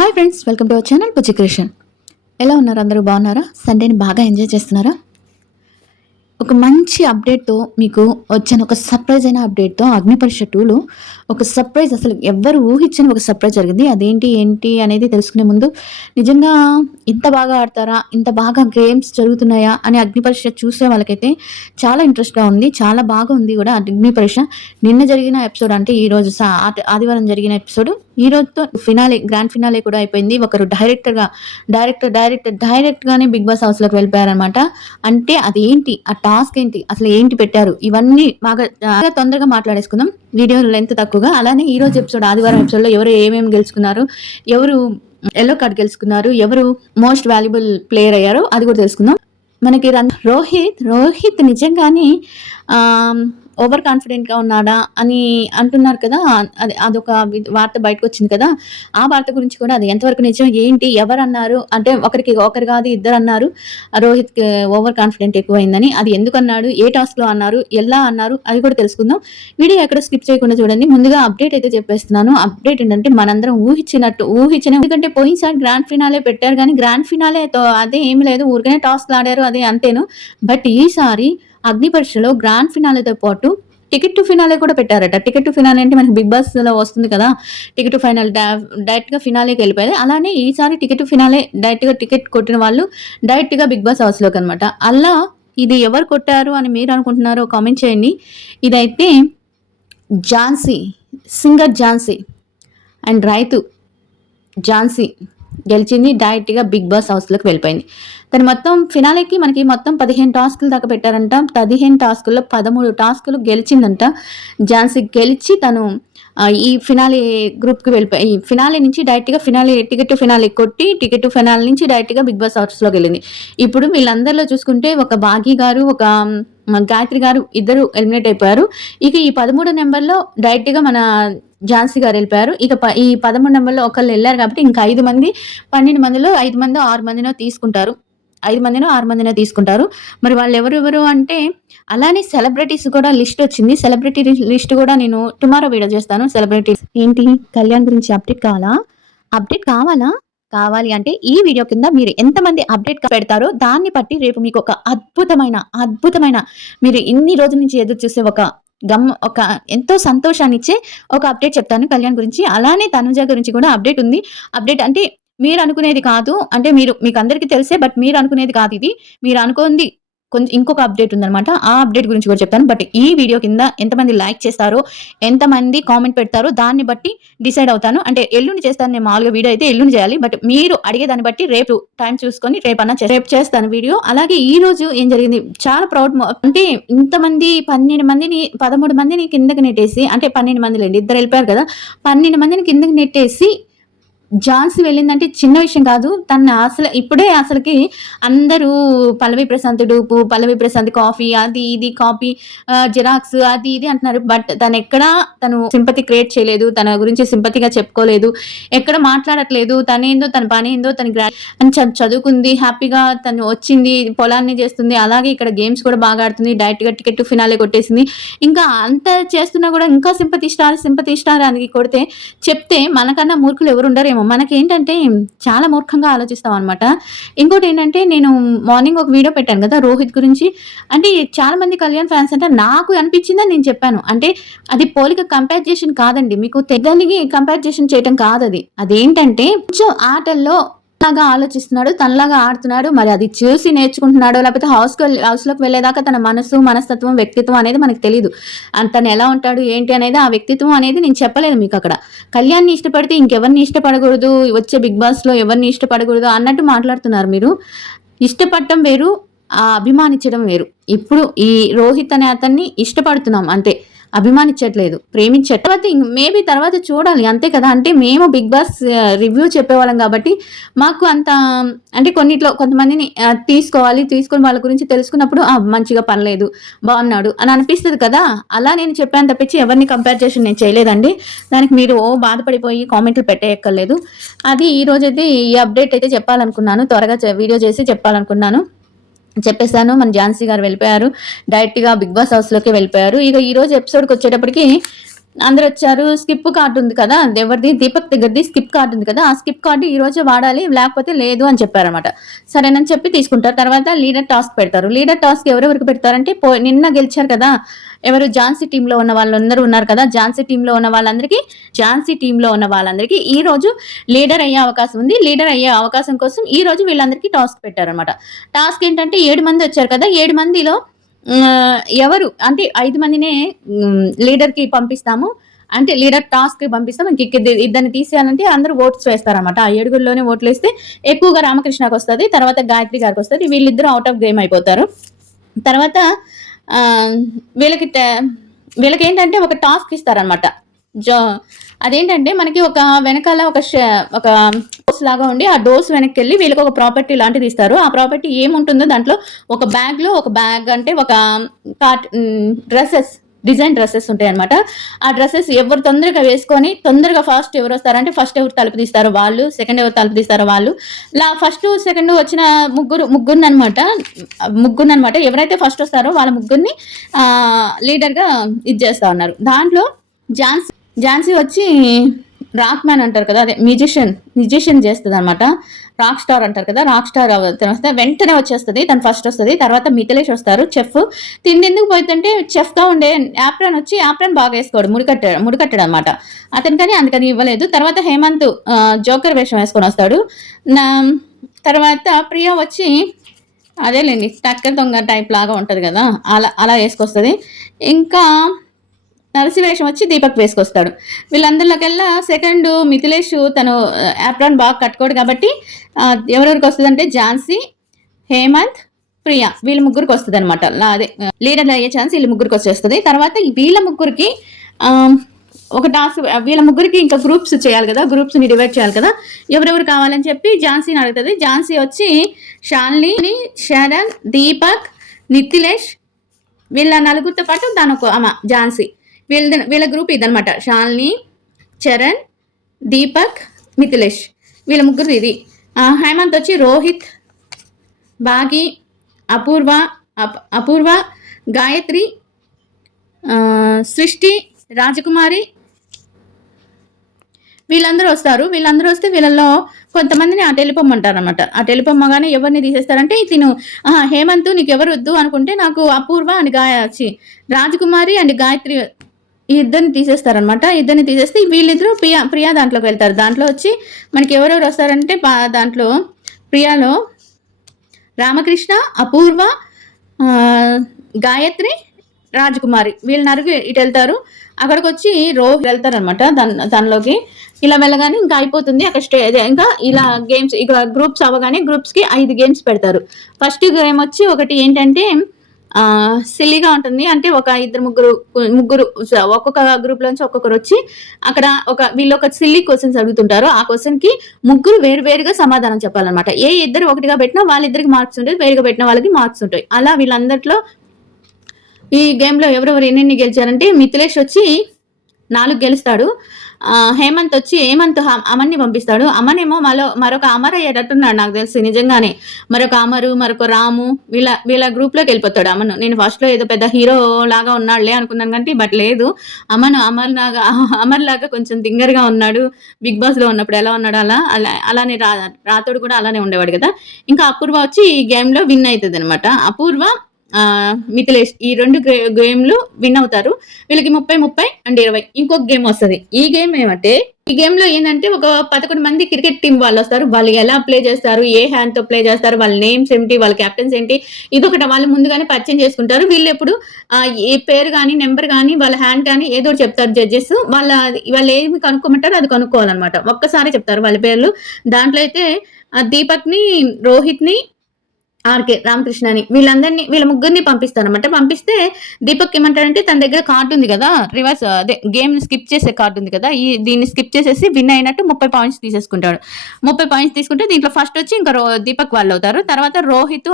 Hi friends, welcome to our channel Puchi creation. ఎలా ఉన్నారు? అందరూ బాగున్నారా? సండేని బాగా ఎంజాయ్ చేస్తున్నారా? ఒక మంచి అప్డేట్‌తో మీకు వచ్చాను. ఒక సర్ప్రైజ్ అయిన అప్డేట్‌తో 'అగ్నిపరీక్ష 2లో' ఒక సర్ప్రైజ్, అసలు ఎవ్వరు ఊహించని ఒక సర్ప్రైజ్ జరిగింది. అదేంటి, ఏంటి అనేది తెలుసుకునే ముందు, నిజంగా ఇంత బాగా ఆడతారా? ఇంత బాగా గేమ్స్ జరుగుతున్నాయా? అని 'అగ్నిపరీక్ష' చూసే వాళ్ళకైతే చాలా ఇంట్రెస్ట్‌గా ఉంది. చాలా బాగా ఉంది కూడా 'అగ్నిపరీక్ష'. నిన్న జరిగిన ఎపిసోడ్, అంటే ఈరోజు ఆదివారం జరిగిన ఎపిసోడ్, ఈ రోజుతో ఫినాలే, గ్రాండ్ ఫినాలే కూడా అయిపోయింది. ఒకరు డైరెక్ట్‌గానే బిగ్ బాస్ హౌస్‌లోకి వెళ్ళిపోయారనమాట. అంటే అదేంటి? ఆ టాస్క్ ఏంటి? అసలు ఏంటి పెట్టారు? ఇవన్నీ బాగా తొందరగా మాట్లాడేసుకుందాం. వీడియో లెంత్ తక్కువగా. అలానే ఈ రోజు ఎపిసోడ్, ఆదివారం ఎపిసోడ్‌లో ఎవరు ఏమేమి గెలుచుకున్నారు, ఎవరు యెల్లో కార్డ్ గెలుచుకున్నారు, ఎవరు మోస్ట్ వాల్యుబుల్ ప్లేయర్ అయ్యారో అది కూడా తెలుసుకుందాం. మనకి రోహిత్ నిజంగానే ఓవర్ కాన్ఫిడెంట్‌గా ఉన్నాడా అని అంటున్నారు కదా! అదొక వార్త బయటకొచ్చింది కదా! ఆ వార్త గురించి కూడా, అది ఎంతవరకు నిజం, ఏంటి, ఎవరన్నారు అంటే, ఒకరు కాదు ఇద్దరన్నారు రోహిత్‌కి ఓవర్ కాన్ఫిడెంట్ ఎక్కువైందని. అది ఎందుకన్నాడు? ఏ టాస్క్‌లో అన్నారు? ఎలా అన్నారు? అది కూడా తెలుసుకుందాం. వీడియో ఎక్కడ స్కిప్ చేయకుండా చూడండి. ముందుగా అప్డేట్ అయితే చెప్పేస్తున్నాను. అప్డేట్ ఏంటంటే, మనందరం ఎందుకంటే పోయినసారి గ్రాండ్ ఫినాలే పెట్టారు గానీ, గ్రాండ్ ఫినాలేతో అదే ఏమి లేదు. ఊరికనే టాస్క్‌లు ఆడారు, అదే అంతేను. బట్ ఈసారి అగ్నిపరీక్షలో గ్రాండ్ ఫినాలేతో పాటు టికెట్ టు ఫినాలే కూడా పెట్టారట. టికెట్ టు ఫినాలే అంటే మనకి బిగ్ బాస్‌లో వస్తుంది కదా! టికెట్ టు ఫైనల్ డైరెక్ట్‌గా ఫినాలేకి వెళ్ళిపోయేది. అలానే ఈసారి టికెట్ టు ఫినాలే, డైరెక్ట్‌గా టికెట్ కొట్టిన వాళ్ళు డైరెక్ట్‌గా బిగ్ బాస్ హౌస్‌లోకి అనమాట. అలా ఇది ఎవరు కొట్టారు అని మీరు అనుకుంటున్నారో కామెంట్ చేయండి. ఇదైతే ఝాన్సీ, సింగర్ ఝాన్సీ అండ్ రైతు ఝాన్సీ గెలిచింది. డైరెక్ట్‌గా బిగ్ బాస్ హౌస్‌లోకి వెళ్ళిపోయింది. తను మొత్తం ఫినాలేకి మనకి మొత్తం 15 టాస్కులు దాకా పెట్టారంట. 15 టాస్కుల్లో 13 టాస్కులు గెలిచిందంట. ఝాన్సీ గెలిచి తను ఈ ఫినాలే గ్రూప్‌కి వెళ్ళిపోయి, ఈ ఫినాలే నుంచి డైరెక్ట్‌గా టికెట్ టు ఫినాలే కొట్టి, టికెట్ టు ఫినాలే నుంచి డైరెక్ట్‌గా బిగ్ బాస్ హౌస్‌లోకి వెళ్ళింది. ఇప్పుడు వీళ్ళందరిలో చూసుకుంటే ఒక భాగి గారు, ఒక గాయత్రి గారు ఇద్దరు ఎలిమినేట్ అయిపోయారు. ఇక ఈ 13 నెంబర్‌లో డైరెక్ట్‌గా మన ఝాన్సీ గారు వెళ్ళిపోయారు. ఇక ఈ 13 నెంబర్‌లో ఒకళ్ళు వెళ్ళారు కాబట్టి ఇంకా 5 మంది, 12 మందిలో 5 మందో 6 మందినో తీసుకుంటారు. 5 మందినో 6 మందినో తీసుకుంటారు. మరి వాళ్ళెవరెవరు అంటే, అలానే సెలబ్రిటీస్ కూడా లిస్ట్ వచ్చింది. సెలబ్రిటీ లిస్ట్ కూడా నేను టుమారో వీడియో చేస్తాను. సెలబ్రిటీస్ ఏంటి, కళ్యాణ్ గురించి అప్డేట్ కావాలా? అప్డేట్ కావాలా? కావాలి అంటే ఈ వీడియో కింద మీరు ఎంతమంది అప్డేట్ పెడతారో దాన్ని బట్టి రేపు మీకు ఒక అద్భుతమైన మీరు ఇన్ని రోజుల నుంచి ఎదురు చూసే ఒక ఎంతో సంతోషాన్నిచ్చే ఒక అప్డేట్ చెప్తాను కళ్యాణ్ గురించి. అలానే తనుజ గురించి కూడా అప్డేట్ ఉంది. అప్డేట్ అంటే మీరు అనుకునేది కాదు. అంటే మీకు అందరికీ తెలిసే, బట్ మీరు అనుకునేది కాదు ఇది. మీరు అనుకోంది కొంచెం ఇంకొక అప్డేట్ ఉందనమాట. ఆ అప్డేట్ గురించి కూడా చెప్తాను. బట్ ఈ వీడియో కింద ఎంతమంది లైక్ చేస్తారో, ఎంతమంది కామెంట్ పెడతారో దాన్ని బట్టి డిసైడ్ అవుతాను. అంటే ఎల్లుండి చేస్తాను నేను. మామూలుగా వీడియో అయితే ఎల్లుండి చేయాలి. బట్ మీరు అడిగే దాన్ని బట్టి రేపు టైం చూసుకొని రేపు చేస్తాను వీడియో. అలాగే ఈ రోజు ఏం జరిగింది, చాలా అంటే ఇంతమంది 12 మందిని, 13 మందిని కిందకి నెట్టేసి, అంటే 12 మంది లేండి, ఇద్దరు వెళ్ళిపోయారు కదా, 12 మందిని కిందకి నెట్టేసి ఝాన్సీ వెళ్ళిందంటే చిన్న విషయం కాదు. ఇప్పుడే అసలకి అందరూ పల్లవి ప్రశాంత్ డూపు, పల్లవి ప్రశాంత్ కాఫీ, అది ఇది కాపీ, జిరాక్స్, అది ఇది అంటున్నారు. బట్ తను సింపతి క్రియేట్ చేయలేదు. తన గురించి సింపతిగా చెప్పుకోలేదు. ఎక్కడ మాట్లాడట్లేదు. తన పని ఏందో, చదువుకుంది, హ్యాపీగా తను వచ్చింది, పొలాన్ని చేస్తుంది. అలాగే ఇక్కడ గేమ్స్ కూడా బాగా ఆడుతుంది. డైరెక్ట్‌గా టికెట్ టు ఫినాలే కొట్టేసింది. ఇంకా అంత చేస్తున్నా కూడా ఇంకా సింపతి స్టార్ అని కొడితే, చెప్తే మనకన్నా మూర్ఖులు ఎవరు ఉండరేమో. మనకేంటంటే చాలా మూర్ఖంగా ఆలోచిస్తాం అనమాట. ఇంకోటి ఏంటంటే, నేను మార్నింగ్ ఒక వీడియో పెట్టాను కదా రోహిత్ గురించి. అంటే చాలా మంది కళ్యాణ్ ఫ్యాన్స్ అంటే, నాకు అనిపించిందని నేను చెప్పాను. అంటే అది పోలిక కంపారిజేషన్ కాదండి. మీకు తెగనికి కంపారిజేషన్ చేయటం కాదది. అదేంటంటే కొంచెం ఆటల్లో లాగా ఆలోచిస్తున్నాడు, తనలాగా ఆడుతున్నాడు. మరి అది చూసి నేర్చుకుంటున్నాడో, లేకపోతే హౌస్‌లోకి వెళ్ళేదాకా తన మనస్తత్వం, వ్యక్తిత్వం అనేది మనకు తెలీదు. తను ఎలా ఉంటాడు, ఏంటి అనేది, ఆ వ్యక్తిత్వం అనేది నేను చెప్పలేదు మీకు అక్కడ. కళ్యాణ్‌ని ఇష్టపడితే ఇంకెవరిని ఇష్టపడకూడదు, వచ్చే బిగ్ బాస్‌లో ఎవరిని ఇష్టపడకూడదు అన్నట్టు మాట్లాడుతున్నారు మీరు. ఇష్టపడటం వేరు, అభిమానించడం వేరు. ఇప్పుడు ఈ రోహిత్ అనే అతన్ని ఇష్టపడుతున్నాం అంతే. అభిమానించట్లేదు, మేబీ తర్వాత చూడాలి అంతే కదా. అంటే మేము బిగ్ బాస్ రివ్యూ చెప్పేవాళ్ళం కాబట్టి మాకు అంత, అంటే కొంతమందిని తీసుకొని వాళ్ళ గురించి తెలుసుకున్నప్పుడు మంచిగా పనిలేదు, బాగున్నాడు అని అనిపిస్తుంది కదా. అలా నేను చెప్పాను తప్పించి ఎవరిని కంపారిజేషన్ నేను చేయలేదండి. దానికి మీరు బాధపడిపోయి కామెంట్లు పెట్టేయక్కర్లేదు. అది ఈ రోజైతే ఈ అప్డేట్ అయితే చెప్పాలనుకున్నాను. త్వరగా వీడియో చేసి చెప్పాలనుకున్నాను. చెప్పేసాను. మన ఝాన్సీ గారు వెళ్ళిపోయారు. డైరెక్ట్‌గా బిగ్ బాస్ హౌస్‌లోకి వెళ్ళిపోయారు. ఇక ఈరోజు ఎపిసోడ్‌కి వచ్చేటప్పటికి అందరూ వచ్చారు. స్కిప్ కార్డ్ ఉంది కదా! ఎవరిది దీపక్ దగ్గరది స్కిప్ కార్డ్ ఉంది కదా! ఆ స్కిప్ కార్డ్ ఈ రోజే వాడాలి. లేకపోతే లేదు అని చెప్పారన్నమాట. సరేనని చెప్పి తీసుకుంటారు. తర్వాత లీడర్ టాస్క్ పెడతారు. లీడర్ టాస్క్ ఎవరెవరికి పెడతారంటే నిన్న గెలిచారు కదా! ఎవరు ఝాన్సీ టీమ్‌లో ఉన్న వాళ్ళందరూ ఉన్నారు కదా! ఝాన్సీ టీమ్‌లో ఉన్న వాళ్ళందరికీ ఈరోజు లీడర్ అయ్యే అవకాశం ఉంది. లీడర్ అయ్యే అవకాశం కోసం ఈరోజు వీళ్ళందరికీ టాస్క్ పెట్టారన్నమాట. టాస్క్ ఏంటంటే 7 మంది వచ్చారు కదా! 7 మందిలో ఎవరు అంటే 5 మందినే లీడర్‌కి పంపిస్తాము. అంటే లీడర్ టాస్క్‌కి పంపిస్తాం. ఇద్దరిని తీసేయాలంటే అందరూ ఓట్స్ వేస్తారన్నమాట. ఆ ఏడుగురిలోనే ఓట్లేస్తే ఎక్కువగా రామకృష్ణకొస్తది. తర్వాత గాయత్రి గారికొస్తది. వీళ్ళిద్దరూ ఔట్ ఆఫ్ గేమ్ అయిపోతారు. తర్వాత ఆహ్, వీళ్ళకి వీళ్ళకేంటంటే ఒక టాస్క్ ఇస్తారన్నమాట. జో అదేంటంటే మనకి ఒక వెనకాల ఒక డోస్ లాగా ఉండి ఆ డోస్ వెనక్కెళ్ళి వీళ్ళకి ఒక ప్రాపర్టీ లాంటిది ఇస్తారు. ఆ ప్రాపర్టీ ఏముంటుందో దాంట్లో ఒక బ్యాగ్ అంటే ఒక డ్రెసెస్ డిజైన్ డ్రెస్సెస్ ఉంటాయన్నమాట. ఆ డ్రెస్సెస్ ఎవరు తొందరగా వేసుకొని తొందరగా ఫస్ట్ ఎవరు వస్తారంటే ఫస్ట్ ఎవరు తలుపు తీస్తారో వాళ్ళు, సెకండ్ ఎవరు తలుపు తీస్తారో వాళ్ళు. ఫస్ట్, సెకండ్ వచ్చిన ముగ్గురిననమాట. ఎవరైతే ఫస్ట్ వస్తారో వాళ్ళ ముగ్గురిని లీడర్‌గా ఇది చేస్తా ఉన్నారు. దాంట్లో ఝాన్సీ వచ్చి రాక్ మ్యాన్ అంటారు కదా! అదే మ్యూజిషియన్ చేస్తదనమాట. రాక్ స్టార్ అంటారు కదా! రాక్ స్టార్ వస్తే వెంటనే వచ్చేస్తది. తను ఫస్ట్ వస్తది. తర్వాత మిథిలేష్ వస్తారు చెఫ్. తిందెందుకు పోతుంటే చెఫ్‌గా ఉండే యాప్రాన్ బాగా ఏసుకోడు. ముడికట్టాడనమాట. అతనికని అందుకని ఇవ్వలేదు. తర్వాత హేమంత్ జోకర్ వేషం వేసుకొని వస్తాడు. నా తర్వాత ప్రియా వచ్చి అదేలేండి టక్కర్ దొంగ టైప్ లాగా ఉంటది కదా! అలా వేసుకొస్తది. ఇంకా నరసింహేషం వచ్చి దీపక్ వేసుకొస్తాడు. వీళ్ళందరిలోకెల్లా సెకండ్ మిథిలేష్ తను యాప్రాన్ బాగా కట్టుకోడు కాబట్టి ఎవరెవరికి వస్తుందంటే ఝాన్సీ, హేమంత్, ప్రియా వీళ్ళ ముగ్గురికి వస్తుంది అనమాట. అదే లీడర్ అయ్యే ఛాన్స్ వీళ్ళ ముగ్గురికి వచ్చేస్తుంది. తర్వాత వీళ్ళ ముగ్గురికి ఒక టాస్క్, వీళ్ళ ముగ్గురికి ఇంకా గ్రూప్స్ చేయాలి కదా, గ్రూప్స్ని డివైడ్ చేయాలి కదా, ఎవరెవరు కావాలని చెప్పి ఝాన్సీని అడుగుతుంది. ఝాన్సీ వచ్చి శాలిని, శరణ్, దీపక్, నితిలేష్ వీళ్ళ నలుగురితో పాటు తను ఒక ఝాన్సీ వీళ్ళ గ్రూప్ ఇదనమాట. శాలిని, చరణ్, దీపక్, మిథిలేష్ వీళ్ళ ముగ్గురు ఇది. హేమంత్ వచ్చి రోహిత్, బాగి, అపూర్వ, గాయత్రి, సృష్టి, రాజకుమారి వీళ్ళందరూ వస్తారు. వీళ్ళందరూ వస్తే వీళ్ళల్లో కొంతమందిని అటు వెళ్ళిపోమ్మంటారనమాట. అటు వెళ్ళిపోమ్మగానే ఎవరిని తీసేస్తారంటే తిను హేమంత్ నీకు ఎవరు వద్దు అనుకుంటే నాకు అపూర్వ అండ్ రాజకుమారి అండ్ గాయత్రి ఈ ఇద్దరిని తీసేస్తారనమాట. ఇద్దరిని తీసేస్తే వీళ్ళిద్దరూ ప్రియా దాంట్లోకి వెళ్తారు. దాంట్లో వచ్చి మనకి ఎవరెవరు వస్తారంటే దాంట్లో ప్రియాలో రామకృష్ణ, అపూర్వ, గాయత్రి, రాజకుమారి వీళ్ళు నలుగురు ఇటు వెళ్తారు. అక్కడికి వచ్చి వెళ్తారనమాట దానిలోకి. ఇలా వెళ్ళగానే ఇంకా అయిపోతుంది అక్కడ ఇంకా ఇలా గేమ్స్ ఇక గ్రూప్స్ అవ్వగానే గ్రూప్స్కి 5 గేమ్స్ పెడతారు. ఫస్ట్ గేమ్ వచ్చి ఒకటి ఏంటంటే సిల్లీగా ఉంటుంది. అంటే ఒక ముగ్గురు ఒక్కొక్క గ్రూప్ లోంచి ఒక్కొక్కరు వచ్చి అక్కడ వీళ్ళు ఒక సిల్లీ క్వశ్చన్స్ అడుగుతుంటారు. ఆ క్వశ్చన్ కి ముగ్గురు వేరుగా సమాధానం చెప్పాలన్నమాట. ఇద్దరు ఒకటిగా పెట్టినా వాళ్ళిద్దరికి మార్క్స్ ఉంటాయి, వేరుగా పెట్టిన వాళ్ళకి మార్క్స్ ఉంటాయి. అలా వీళ్ళందరిలో ఈ గేమ్ లో ఎవరెవరు ఎన్ని గెలిచారంటే మిథిలేష్ వచ్చి 4 గెలుస్తాడు. హేమంత్ వచ్చి అమన్ని పంపిస్తాడు. అమనేమో మరొక అమర్ అయ్యేటట్టున్నాడు నాకు తెలిసి నిజంగానే. మరొక అమరు, మరొక రాము వీళ్ళ గ్రూప్ లోకి వెళ్ళిపోతాడు అమను. నేను ఫస్ట్ లో ఏదో పెద్ద హీరో లాగా ఉన్నాడులే అనుకున్నాను కానీ బట్ లేదు. అమర్ లాగా కొంచెం దింగర్గా ఉన్నాడు. బిగ్ బాస్ లో ఉన్నప్పుడు ఎలా ఉన్నాడు అలానే రాతోడు కూడా అలానే ఉండేవాడు కదా. ఇంకా అపూర్వ వచ్చి ఈ గేమ్ లో విన్ అవుతుంది అనమాట. అపూర్వ, మిథిలేష్ ఈ 2 గేమ్లు విన్ అవుతారు. వీళ్ళకి 30 అండ్ 20 ఇంకొక గేమ్ వస్తుంది. ఈ గేమ్ ఏమంటే ఈ గేమ్ లో ఏంటంటే ఒక 11 మంది క్రికెట్ టీం వాళ్ళు వస్తారు. వాళ్ళు ఎలా ప్లే చేస్తారు, ఏ హ్యాండ్ తో ప్లే చేస్తారు, వాళ్ళ నేమ్స్ ఏంటి, వాళ్ళ కెప్టెన్స్ ఏంటి, ఇదొకటి వాళ్ళు ముందుగానే పరిచయం చేసుకుంటారు. వీళ్ళు ఎప్పుడు ఏ పేరు కానీ నెంబర్ కానీ వాళ్ళ హ్యాండ్ కానీ ఏదో చెప్తారు జడ్జెస్. వాళ్ళు ఏమి కనుక్కోమంటారో అది కనుక్కోవాలన్నమాట. ఒక్కసారి చెప్తారు వాళ్ళ పేర్లు. దాంట్లో అయితే దీపక్ ని, రోహిత్ ని, ఆర్కే రామకృష్ణని వీళ్ళ ముగ్గురిని పంపిస్తారనమాట. పంపిస్తే దీపక్ ఏమంటాడంటే తన దగ్గర కార్డు ఉంది కదా, రివర్స్ అదే గేమ్ స్కిప్ చేసే కార్డు ఉంది కదా, దీన్ని స్కిప్ చేసేసి విన్ అయినట్టు 30 పాయింట్స్ తీసేసుకుంటాడు. 30 పాయింట్స్ తీసుకుంటే దీంట్లో ఫస్ట్ వచ్చి ఇంకా దీపక్ వాళ్ళు అవుతారు. తర్వాత రోహిత్,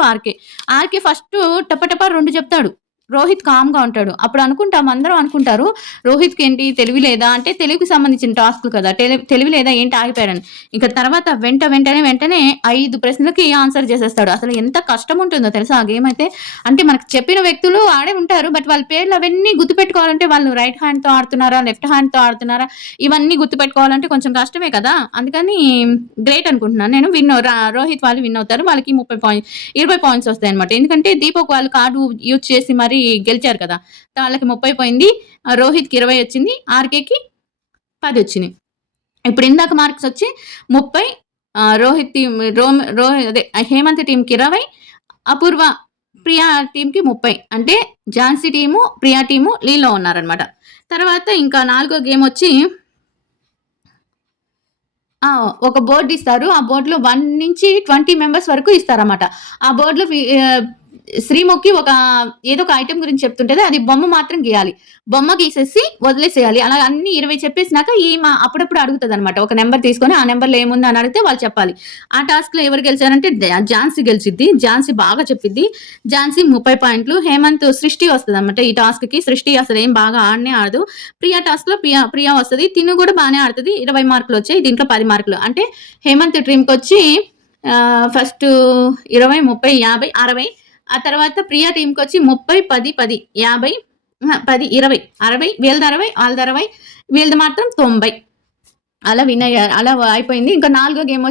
ఆర్కే ఫస్ట్ టపటప 2 చెప్తాడు. రోహిత్ కామ్‌గా ఉంటాడు. అప్పుడు అనుకుంటాం అందరం అనుకుంటారు రోహిత్‌కి ఏంటి తెలివి లేదా? అంటే తెలివికి సంబంధించిన టాస్క్‌లు కదా! తెలివి లేదా ఏంటి ఆగిపోయాడని. ఇక తర్వాత వెంటనే 5 ప్రశ్నలకి ఆన్సర్ చేసేస్తాడు. అసలు ఎంత కష్టం ఉంటుందో తెలుసా ఆ గేమ్ అయితే. అంటే మనకు చెప్పిన వ్యక్తులు ఆడే ఉంటారు. బట్ వాళ్ళ పేర్లు అవన్నీ గుర్తుపెట్టుకోవాలంటే వాళ్ళు రైట్ హ్యాండ్‌తో ఆడుతున్నారా? లెఫ్ట్ హ్యాండ్‌తో ఆడుతున్నారా? ఇవన్నీ గుర్తుపెట్టుకోవాలంటే కొంచెం కష్టమే కదా! అందుకని గ్రేట్ అనుకుంటున్నాను నేను. రోహిత్ వాళ్ళు విన్ అవుతారు. వాళ్ళకి 20 పాయింట్స్ వస్తాయన్నమాట. ఎందుకంటే దీపక్ వాళ్ళు కార్డు యూజ్ చేసి మరీ గెలిచారు కదా! వాళ్ళకి 30 పోయింది. రోహిత్‌కి 20 వచ్చింది. ఆర్‌కేకి 10 వచ్చినాయి. ఇప్పుడు ఇందాక మార్క్స్ వచ్చి 30 రోహిత్ టీమ్ అదే హేమంత్ టీమ్‌కి 20, అపూర్వ, ప్రియా టీమ్‌కి 30. అంటే ఝాన్సీ టీము, ప్రియా టీము లీడ్‌లో ఉన్నారన్నమాట. తర్వాత ఇంకా నాలుగో గేమ్ వచ్చి ఒక బోర్డ్ ఇస్తారు. ఆ బోర్డ్‌లో 1-20 మెంబర్స్ వరకు ఇస్తారన్నమాట. ఆ బోర్డ్‌లో శ్రీముఖి ఏదో ఒక ఐటెమ్ గురించి చెప్తుంటది. అది బొమ్మ మాత్రం గీయాలి. బొమ్మ గీసేసి వదిలేసేయాలి. అలా అన్ని 20 చెప్పేసినాక ఈమె అప్పుడప్పుడు అడుగుతదన్నమాట. ఒక నంబర్ తీసుకొని ఆ నంబర్‌లో ఏముంది అని అడిగితే వాళ్ళు చెప్పాలి. ఆ టాస్క్‌లో ఎవరు గెలిచారంటే ఝాన్సీ గెలిచిద్ది. ఝాన్సీ బాగా చెప్పిద్ది. ఝాన్సీ 30 పాయింట్లు. హేమంత్ సృష్టి వస్తదన్నమాట ఈ టాస్క్‌కి. సృష్టి అసలేం బాగా ఆడనే ఆడదు. ప్రియా టాస్క్‌లో ప్రియా వస్తది. తిను కూడా బానే ఆడుతది. 20 మార్కులు వచ్చాయి. దీంట్లో 10 మార్కులు. అంటే హేమంత్ టీమ్‌కొచ్చి ఫస్ట్ 20, 30, 50, 60. ఆ తర్వాత ప్రియా టీమ్‌కొచ్చి 30, 10, 10, 50, 10, 20, 60, వీళ్ళది 60, వాళ్ళది 60, వీళ్ళది మాత్రం 90. అలా విన్ అయ్యారు. అలా అయిపోయింది. ఇంకా నాలుగో గేమ్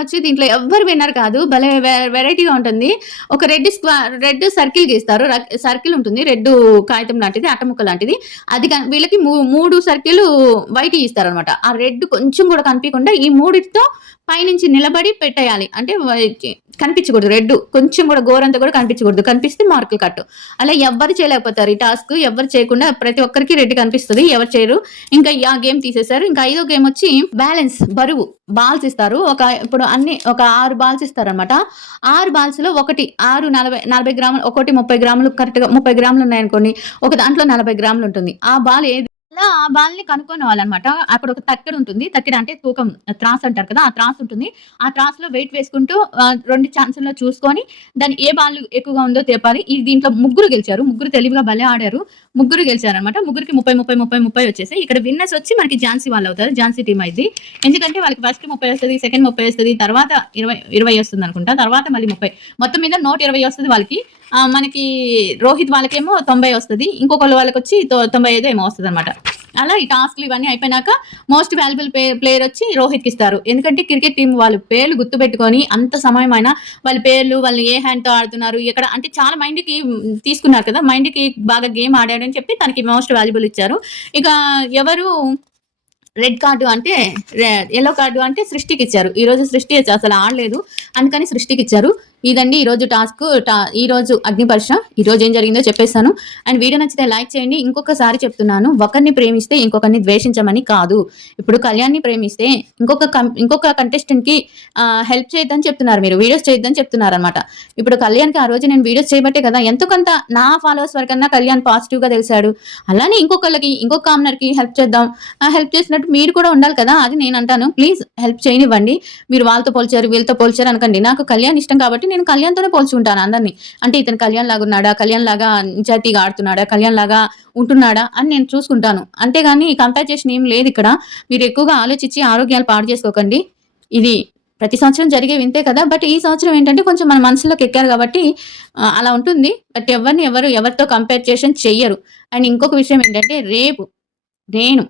వచ్చి దీంట్లో ఎవ్వరు విన్నర్ కాదు. భలే వెరైటీగా ఉంటుంది. ఒక రెడ్ సర్కిల్ గీస్తారు. సర్కిల్ ఉంటుంది. రెడ్ కాగితం లాంటిది, అట్టముక్క లాంటిది. అది వీళ్ళకి 3 సర్కిల్ వైట్ ఇస్తారనమాట. ఆ రెడ్ కొంచెం కూడా కనిపించకుండా ఈ మూడిటితో పైనుంచి నిలబడి పెట్టేయాలి. అంటే కనిపించకూడదు. రెడ్ కొంచెం కూడా గోరంతా కూడా కనిపించకూడదు. కనిపిస్తే మార్కులు కట్టు. అలా ఎవ్వరు చేయలేకపోతారు ఈ టాస్క్. ఎవ్వరు చేయకుండా ప్రతి ఒక్కరికి రెడ్ కనిపిస్తుంది. ఎవరు చేయరు. ఇంకా ఆ గేమ్ తీసేశారు. ఇంకా 5వ గేమ్ వచ్చి బ్యాలెన్స్ బరువు బాల్స్ ఇస్తారు. ఇప్పుడు ఒక 6 బాల్స్ ఇస్తారనమాట. 6 బాల్స్ లో ఒకటి 40 గ్రాములు, ఒకటి 30 గ్రాములు, కరెక్ట్ గా 30 గ్రాములు ఉన్నాయనుకోండి. ఒక దాంట్లో 40 గ్రాములు ఉంటుంది. ఆ బాల్ ఏది అలా ఆ బాల్ని కనుక్కోవాలన్నమాట. అక్కడ ఒక తక్కెడ ఉంటుంది. తక్కెడ అంటే తూకం త్రాస్ అంటారు కదా! ఆ త్రాస్ ఉంటుంది. ఆ త్రాస్‌లో వెయిట్ వేసుకుంటూ 2 ఛాన్సుల్లో చూసుకొని దాన్ని ఏ బాల్ ఎక్కువగా ఉందో తెపాలి. దీంట్లో ముగ్గురు గెలిచారు. ముగ్గురు తెలివిగా భలే ఆడారు. ముగ్గురు గెలిచారనమాట. ముగ్గురికి 30 వచ్చేసాయి. ఇక్కడ విన్నర్స్ వచ్చి మనకి ఝాన్సీ వాళ్ళు అవుతారు. ఝాన్సీ టీమ్ అయింది. ఎందుకంటే వాళ్ళకి ఫస్ట్ 30 వస్తది. సెకండ్ 30 వస్తది. తర్వాత 20 వస్తుంది అనుకుంటా. తర్వాత మళ్ళీ 30 మొత్తం మీద 120 వస్తది వాళ్ళకి. మనకి రోహిత్ వాళ్ళకేమో 90 వస్తది. ఇంకొకళ్ళ వాళ్ళకొచ్చి 95 ఏమో వస్తదనమాట. అలా ఈ టాస్క్లు ఇవన్నీ అయిపోయినాక మోస్ట్ వాల్యుబుల్ ప్లేయర్ వచ్చి రోహిత్కి ఇస్తారు. ఎందుకంటే క్రికెట్ టీం వాళ్ళ పేర్లు గుర్తుపెట్టుకొని అంత సమయమైనా వాళ్ళ పేర్లు వాళ్ళు ఏ హ్యాండ్తో ఆడుతున్నారు ఎక్కడ అంటే చాలా మైండ్కి తీసుకున్నారు కదా, మైండ్కి బాగా గేమ్ ఆడాడని చెప్పి తనకి మోస్ట్ వాల్యుబుల్ ఇచ్చారు. ఇక ఎవరు రెడ్ కార్డు అంటే ఎల్లో కార్డు అంటే సృష్టికి ఇచ్చారు. ఈరోజు సృష్టి అసలు ఆడలేదు, అందుకని సృష్టికి ఇచ్చారు. ఇదండి ఈరోజు టాస్క్. ఈరోజు అగ్ని పరీక్ష. ఈరోజు ఏం జరిగిందో చెప్పేస్తాను. అండ్ వీడియో నచ్చితే లైక్ చేయండి. ఇంకొకసారి చెప్తున్నాను, ఒకరిని ప్రేమిస్తే ఇంకొకరిని ద్వేషించమని కాదు. ఇప్పుడు కళ్యాణ్ని ప్రేమిస్తే ఇంకొక కంటెస్టెంట్కి హెల్ప్ చేయొద్దని చెప్తున్నారు, మీరు వీడియోస్ చేయొద్దని చెప్తున్నారు అనమాట. ఇప్పుడు కళ్యాణ్కి ఆ రోజు నేను వీడియోస్ చేయబట్టే కదా ఎంతో కొంత నా ఫాలోవర్స్ వరకన్నా కళ్యాణ్ పాజిటివ్గా తెలిసాడు. అలానే ఇంకొక కామనర్కి హెల్ప్ చేద్దాం. హెల్ప్ చేసినట్టు మీరు కూడా ఉండాలి కదా, అది నేను అంటాను. ప్లీజ్ హెల్ప్ చేయనివ్వండి. మీరు వాళ్ళతో పోల్చారు వీళ్ళతో పోల్చారు అనకండి. నాకు కళ్యాణ్ ఇష్టం కాబట్టి నేను కళ్యాణ్తోనే పోల్చుకుంటాను అందరినీ. అంటే ఇతను కళ్యాణ్ లాగా ఉన్నాడా, కళ్యాణ్ లాగా నిజాయితీగా ఆడుతున్నాడా, కళ్యాణ్ లాగా ఉంటున్నాడా అని నేను చూసుకుంటాను. అంతేగాని కంపేర్ చేసిన ఏం లేదు ఇక్కడ. మీరు ఎక్కువగా ఆలోచించి ఆరోగ్యాలు పాడు చేసుకోకండి. ఇది ప్రతి సంవత్సరం జరిగే వింతే కదా, బట్ ఈ సంవత్సరం ఏంటంటే కొంచెం మన మనసులోకి ఎక్కారు కాబట్టి అలా ఉంటుంది. బట్ ఎవరితో కంపేర్ చెయ్యరు. అండ్ ఇంకొక విషయం ఏంటంటే రేపు నేను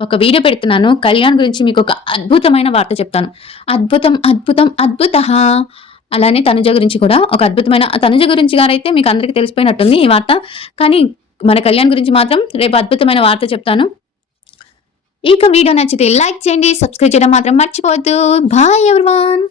ఒక వీడియో పెడుతున్నాను. కళ్యాణ్ గురించి మీకు ఒక అద్భుతమైన వార్త చెప్తాను. అద్భుతః. అలానే తనుజ గురించి కూడా ఒక అద్భుతమైన, తనుజ గురించి గారైతే మీకు అందరికీ తెలిసిపోయినట్టుంది ఈ వార్త. కానీ మన కళ్యాణ్ గురించి మాత్రం రేపు అద్భుతమైన వార్త చెప్తాను. ఇక వీడియో నచ్చితే లైక్ చేయండి, సబ్స్క్రైబ్ చేయడం మాత్రం మర్చిపోవద్దు. Bye everyone.